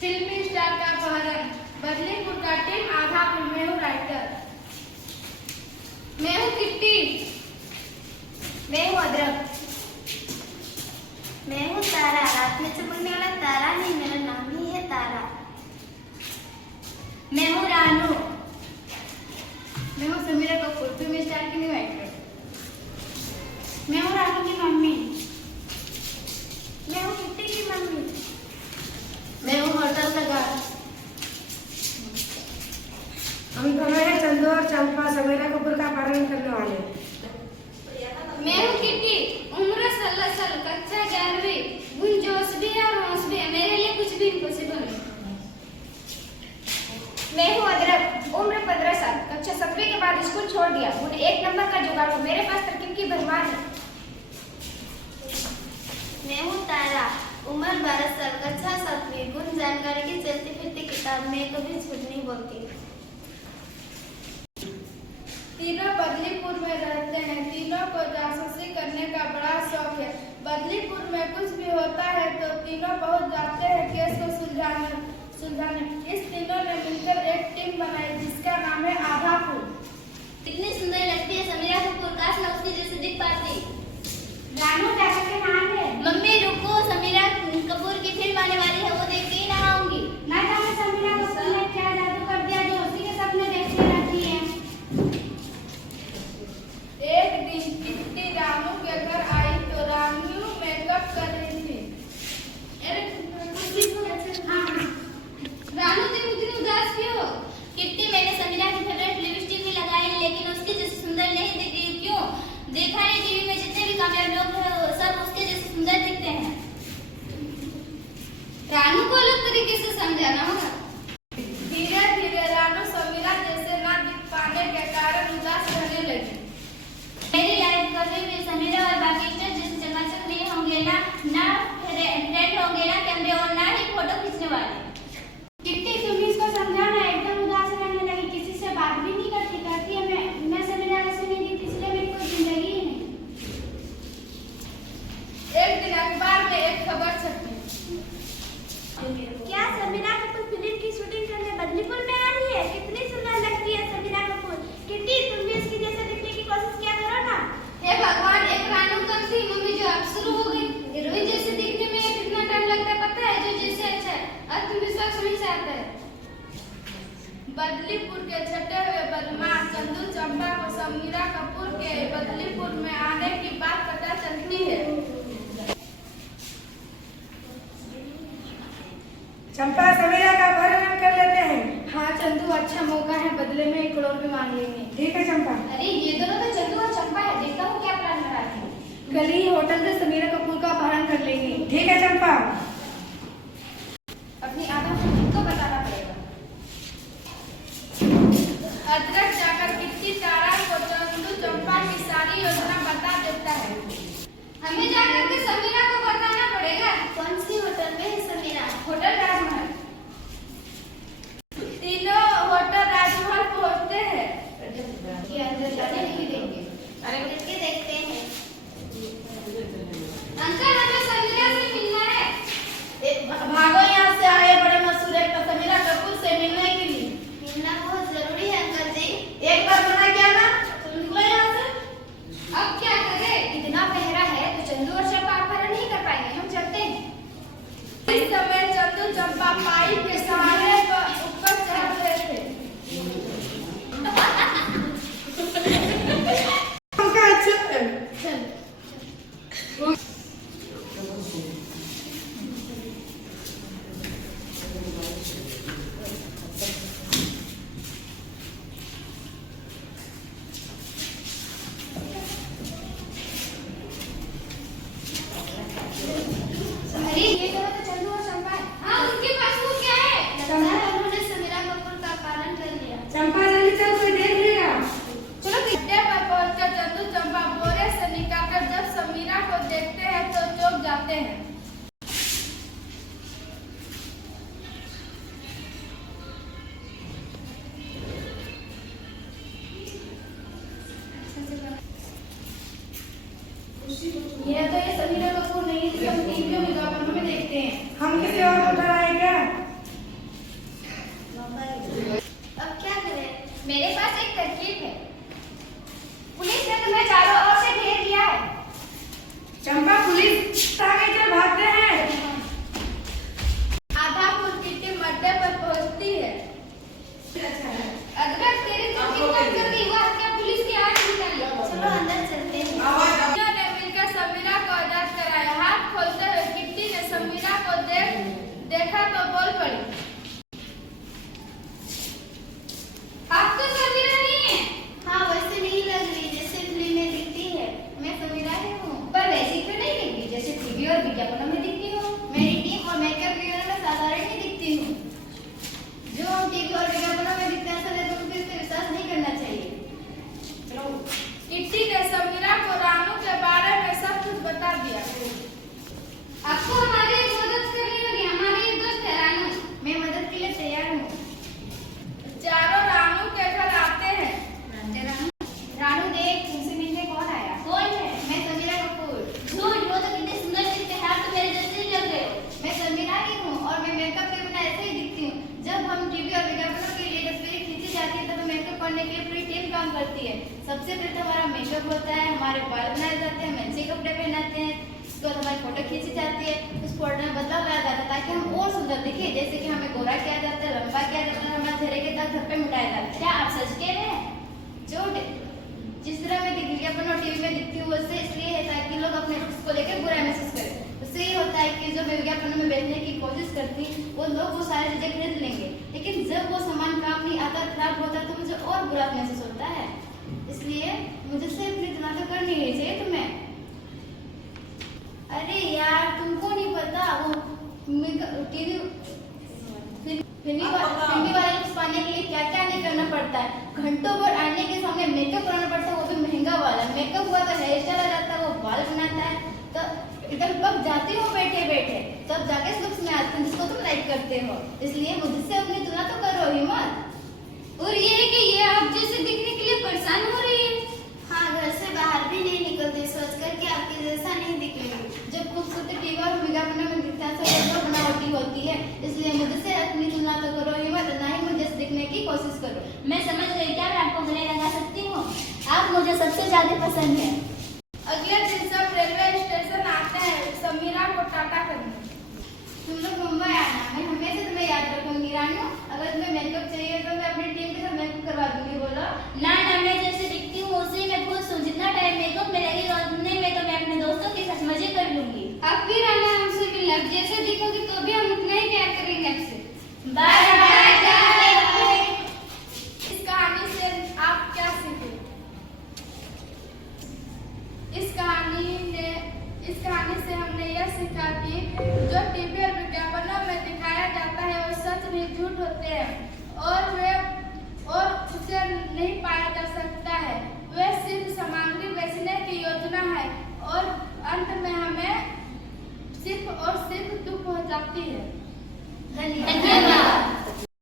फिल्मी स्टार का अपहरण, बदलीपुर का टीम आधा फिल्म। मैं हूँ राइटर, मैं हूँ किट्टी, मैं हूँ अदरक, मैं हूँ तारा। रात में चमकने वाला तारा नहीं, मेरा नाम ही है तारा। मैं हूँ रानू, मैं हूँ समीरा कपूर, फिल्मी स्टार की न्यू एक्टर। मैं हूँ रानू की मम्मी, मैं हूँ किट्टी की मम्मी, मैं हूँ होटल का गार्ड। हम दोनों हैं चंदू और चंपा, समीरा कपूर का अपहरण करने वाले। मैं हूँ किट्टी, उम्र 16 साल, कक्षा 11वीं, गुण जोश भी है और होश भी है, मेरे लिए कुछ भी इम्पॉसिबल नहीं। मैं हूँ अदरक, उम्र 15 साल, कक्षा 7वीं के बाद स्कूल छोड़ दिया। मुझे 1 नंबर का जुगाड़ हो, मेरे पास तरकीब की भरमार है। मैं हूँ तारा, उम्र 12 साल, कक्षा 7वीं, गुण जानकारी की चलती फिरती किताब, मैं कभी झूठ नहीं बोलती। तीनों बदलीपुर में रहते हैं, तीनों को जासूसी करने का बड़ा शौक है। बदलीपुर में कुछ भी होता है तो तीनों पहुंच जाते हैं केस को सुलझाने। इस तीनों ने मिलकर एक टीम बनाई जिसका नाम है आधा फूल। कितनी सुंदर लगती है समीरा कपूर, काश मैं उसकी जैसे दिख पाती। रानू चाचा के नाम है। मम्मी रुको, समीरा कपूर की फिल्म आने वाली है, वो देख के ही ना आऊंगी। ना जाने समीरा कपूर ने क्या जादू कर दिया जो उसी के सपने देखती रहती है। एक दिन किट्टी रानू के घर आई तो रानू मेकअप कर रही थी। रानू तुम इतनी उदास क्यों? किट्टी, मैंने समीरा की फेवरेट लिपस्टिक भी लगाई लेकिन उसके जैसे सुंदर नहीं दिख रही। क्यों? देखा है टीवी में जितने भी कामयाब लोग हैं वो सब उसके जैसे सुंदर दिखते हैं। रानू को अलग तरीके से समझाना होगा। धीरे धीरे रानू समीरा जैसे ना दिख पाने के कारण उदास रहने लगी। मेरी लाइफ कभी भी समीरा और बाकी एक्टर जैसे चकाचक नहीं होंगे, ना ट्रेंड होंगे, ना कैमरे और ना ही फोटो खींचने वाले। किट्टी तुम भी इसको समझाना, एकदम उदास रहने लगी, किसी से बात भी नहीं करती, कहती है मैं समीरा ऐसे नहीं दिखती इसलिए मेरी कोई जिंदगी ही नहीं। एक दिन अखबार में एक खबर छपी। क्या समीरा कपूर फिल्म की शूटिंग करने बदलीपुर में आ रही है? कितनी सुंदर लगती है समीरा कपूर। किट्टी, तुम भी इसकी जैसे दिखने की कोशिश किया करो ना। हे भगवान, एक रानू कब थी मम्मी जो अब शुरू हो गई। हीरोइन जैसे दिखने में कितना टाइम लगता है पता है? जो जैसे अच्छा है अब तुम विश्वास समझ से आता है। बदलीपुर के छठे हुए बदमाश चंदू चंपा को समीरा कपूर के बदलीपुर में आने की बात पता चलती है। चंपा, समीरा का अपहरण कर लेते हैं। हाँ चंदू, अच्छा मौका है, बदले में 1 करोड़ भी मांग लेंगे। ठीक है चंपा। अरे ये दोनों तो चंदू और चंपा है, देखता हूँ क्या प्लान बनाते हैं। कल ही होटल से समीरा कपूर का अपहरण कर लेंगे। ठीक है चंपा। अपनी आधा फिल्म को बताना पड़ेगा। अदरक जाकर किट्टी तारा को चंदू चंपा की सारी योजना बता देता है। हमें जाकर के समीरा को बताना पड़ेगा। कौन सी होटल में है समीरा? होटल राजमहल। तीनों होटल राजमहल पहुंचते हैं। ये अंदर जाने नहीं देंगे। अरे करके देखते हैं। अंकल, हमें समीरा से मिलना है। भागो यहाँ से, आए बड़े मशहूर एक्टर समीरा कपूर से मिलने के लिए। मिलना बहुत जरूरी है अंकल जी। एक बार मना किया ना, तुम निकलो यहाँ से। अब क्या करें? इतना पहरा है तो चंदू और चंपा अपहरण नहीं कर पाएंगे, हम चलते हैं। इस समय चंदू चंपा पाइप के सहारे ऊपर चढ़ रहे थे। अरे ये दोनों तो चंदू और चंपा है। हाँ, उनके पास वो क्या है? लगता है उन्होंने समीरा कपूर का अपहरण कर लिया। चंपा जल्दी चल, कोई देख लेगा। चलो गड्ढे पर पहुंचकर चंदू चंपा बोरे से निकालकर जब समीरा को देखते हैं तो चौंक जाते हैं। ये तो ये समीरा कपूर नहीं है, जिसे हम टीवी में विज्ञापनों में देखते हैं। हम किसी और को डराए क्या? मेरे पास एक तरकीब है। पुलिस ने तुम्हें चारों ओर से घेर लिया है। चंपा पुलिस आगे चल भागते हैं। आधापुर किट्टी अड्डे पर पहुंचती है। अगर तेरी तो कितना कर दी हुआ क्या पुलिस की आंख निकाली। चलो अंदर चलते हैं। तीनों ने मिलकर समीरा को आजाद कराया। हाथ खोलते हुए किट्टी ने समीरा को देखा तो बोल पड़ी, आप तो समीरा नहीं है। हाँ, वैसे नहीं लग रही जैसे फिल्म में दिखती है। मैं समीरा ही हूँ। पर वैसी तो नहीं दिखती जैसे टीवी और विज्ञापनों में दिखती हो। मेरी टीम और मेकअप वगैरह में साधारण ही दिखती हूँ। जो हम टीवी और विज्ञापनों में दिखते हैं असल है तो मुझे इस पे विश्वास नहीं करना चाहिए। चलो। किट्टी ने समीरा को रानू के बारे में सब कुछ बता दिया। आपको हमारी मदद करनी होगी, हमारी एक दोस्त है रानू। मैं मदद के लिए तैयार हूँ। चारों रानू के घर आते हैं। रानू देख, तुमसे मिलने कौन आया? कौन है? मैं समीरा कपूर। झूठ, वो तो कितने सुंदर दिखते हैं, आप तो मेरे जैसे ही लग रहे हो। मैं समीरा ही हूँ और मैं मेकअप के बिना ऐसे ही दिखती हूँ। जब हम टीवी और विज्ञापनों के लिए तस्वीरें खींची जाती है तब मेकअप करने के लिए पूरी टीम काम करती है। सबसे पहले तो हमारा मेकअप होता है, हमारे बाल बनाए जाते हैं, हम अच्छे कपड़े पहनाते हैं, उसके बाद हमारी फोटो खींची जाती है, उस फोटो में बदलाव लाया जाता है ताकि हम और सुंदर दिखे। जैसे कि हमें गोरा किया जाता है, लंबा किया जाता है, हमारे चेहरे के दाग घर पे मिटाए जाते हैं। क्या आप सच कह रहे हैं? जो जिस तरह मैं विज्ञापन और टीवी में दिखती हूँ उससे इसलिए है ताकि लोग अपने उसको लेकर बुरा महसूस करें। उससे ये होता है कि जो मैं विज्ञापनों में बेचने की कोशिश करती वो लोग वो सारी चीजें खरीद लेंगे, लेकिन जब वो सामान काम नहीं आता, खराब होता है तो मुझे और बुरा महसूस होता है। इसलिए मुझे से इतनी तुलना तो करनी ही चाहिए तुम्हें। अरे यार, तुमको नहीं पता वो टीवी फिल्मी वाले को पाने के लिए क्या क्या नहीं करना पड़ता है। घंटों भर आने के सामने मेकअप कराना पड़ता है, वो भी महंगा वाला। मेकअप हुआ तो हेयर स्टाइल आ जाता है, वो बाल बनाता है तो एकदम पक जाती हूँ बैठे बैठे, तब जाके इस लुक्स में आती हूँ जिसको तुम लाइक करते हो। इसलिए मुझसे अपनी तुलना तो करो ही मत। और ये है कि ये आप जैसे दिखने के लिए परेशान हो रही है। हाँ, घर से बाहर भी नहीं निकलते सोच कर कि आपके जैसा नहीं दिखेंगे। जब खूबसूरती टीवी और विज्ञापनों में दिखता है सब बनावटी होती है। इसलिए मुझसे अपनी तुलना तो करो ही मत, ना ही मुझे दिखने की कोशिश करो। मैं समझ गई, क्या मैं आपको गले लगा सकती हूँ? आप मुझे सबसे ज्यादा पसंद है। अगले दिन सब रेलवे स्टेशन आते हैं समीरा को टाटा करने। तुम लोग मुंबई आना, मैं हमेशा तुम्हें याद रखूंगी रानू। अगर तुम्हें मेकअप चाहिए तो मैं अपनी टीम के साथ मेकअप करवा दूंगी। बोलो ना ना, मैं जैसे दिखती हूँ उसी में खुश हूँ। जितना टाइम मेकअप में लगेगा उतने में तो मैं अपने दोस्तों के साथ मजे कर लूंगी। आप भी रहना हमसे मिलना, जैसे दिखोगे तो भी हम उतना ही प्यार करेंगे आपसे। Bye bye. इस कहानी से आप क्या सीखे? इस कहानी से हमने यह सीखा कि जो टीवी और विज्ञापनों में दिखाया जाता है वो सच नहीं झूठ होते हैं और उसे नहीं पाया जा सकता है। वे सिर्फ सामग्री बेचने की योजना है और अंत में हमें सिर्फ और सिर्फ दुख पहुंचाती है। धन्यवाद।